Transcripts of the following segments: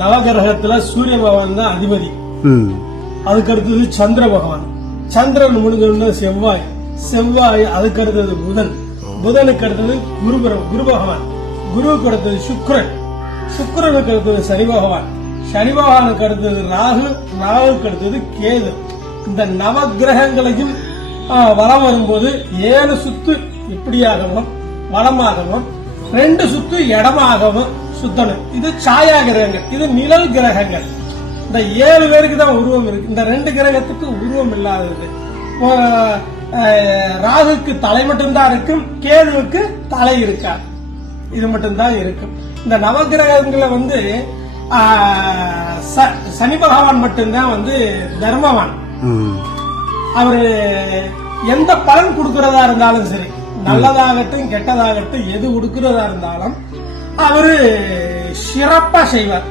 நவகிரகத்துல சூரிய பகவான் தான் அதிபதி. அதுக்கு அடுத்தது சந்திர பகவான். சந்திரன் முடிஞ்ச செவ்வாய். செவ்வாய் அதுக்கு அடுத்தது புதன். புதனுக்கு அடுத்தது குரு பகவான். குருவுக்கு அடுத்தது சுக்கிரன். சுக்கிரனுக்கு அடுத்தது சனி பகவான். சனி பகவானுக்கு அடுத்தது ராகு. ராகுக்கு அடுத்தது கேது. இந்த நவ கிரகங்களையும் வலம் வரும்போது 7 சுத்து இப்படியாகவும் வலமாகவும் 2 சுத்து இடமாகவும் சுத்தணும். இது சாயா கிரகங்கள், இது நிழல் கிரகங்கள். இந்த 7 பேருக்கு தான் உருவம் இருக்கு. இந்த 2 கிரகத்துக்கு உருவம் இல்லாதது. ராகுக்கு தலை மட்டும்தான் இருக்கும், கேதுவுக்கு தலை இருக்கா, இது மட்டும்தான் இருக்கும். இந்த நவகிரகங்களை சனி பகவான் மட்டும்தான் தர்மவான். அவரு எந்த பலன் கொடுக்கறதா இருந்தாலும் சரி, நல்லதாகட்டும் கெட்டதாகட்டும், எது கொடுக்கறதா இருந்தாலும் அவரு சிறப்பா செய்வார்.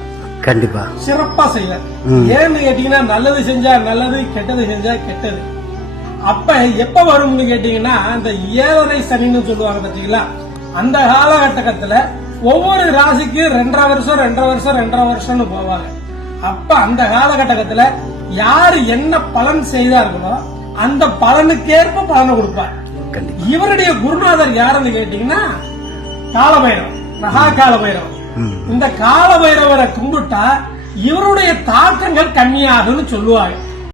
கண்டிப்பா சிறப்பா செய்வார். ஏன்னு கேட்டீங்கன்னா, நல்லது செஞ்சா நல்லது, கெட்டது செஞ்சா கெட்டது. அப்ப எப்ப வரும்னு கேட்டீங்கன்னா, அந்த 7.5 சனின்னு சொல்லுவாங்க பாத்தீங்களா, அந்த காலகட்டத்துல ஒவ்வொரு ராசிக்கு 2.5 வருஷம்னு போவாங்க. அப்ப அந்த காலகட்டத்துல யாரு என்ன பலன் செய்தார்களோ அந்த பலனுக்கேற்ப பலனை கொடுப்பார். இவருடைய குருநாதர் யாருன்னு கேட்டீங்கன்னா காலபைரவர், மகா காலபைரவர். இந்த காலபைரவரை கும்பிட்டா இவருடைய தாக்கங்கள் கம்மியாகும்னு சொல்லுவாங்க.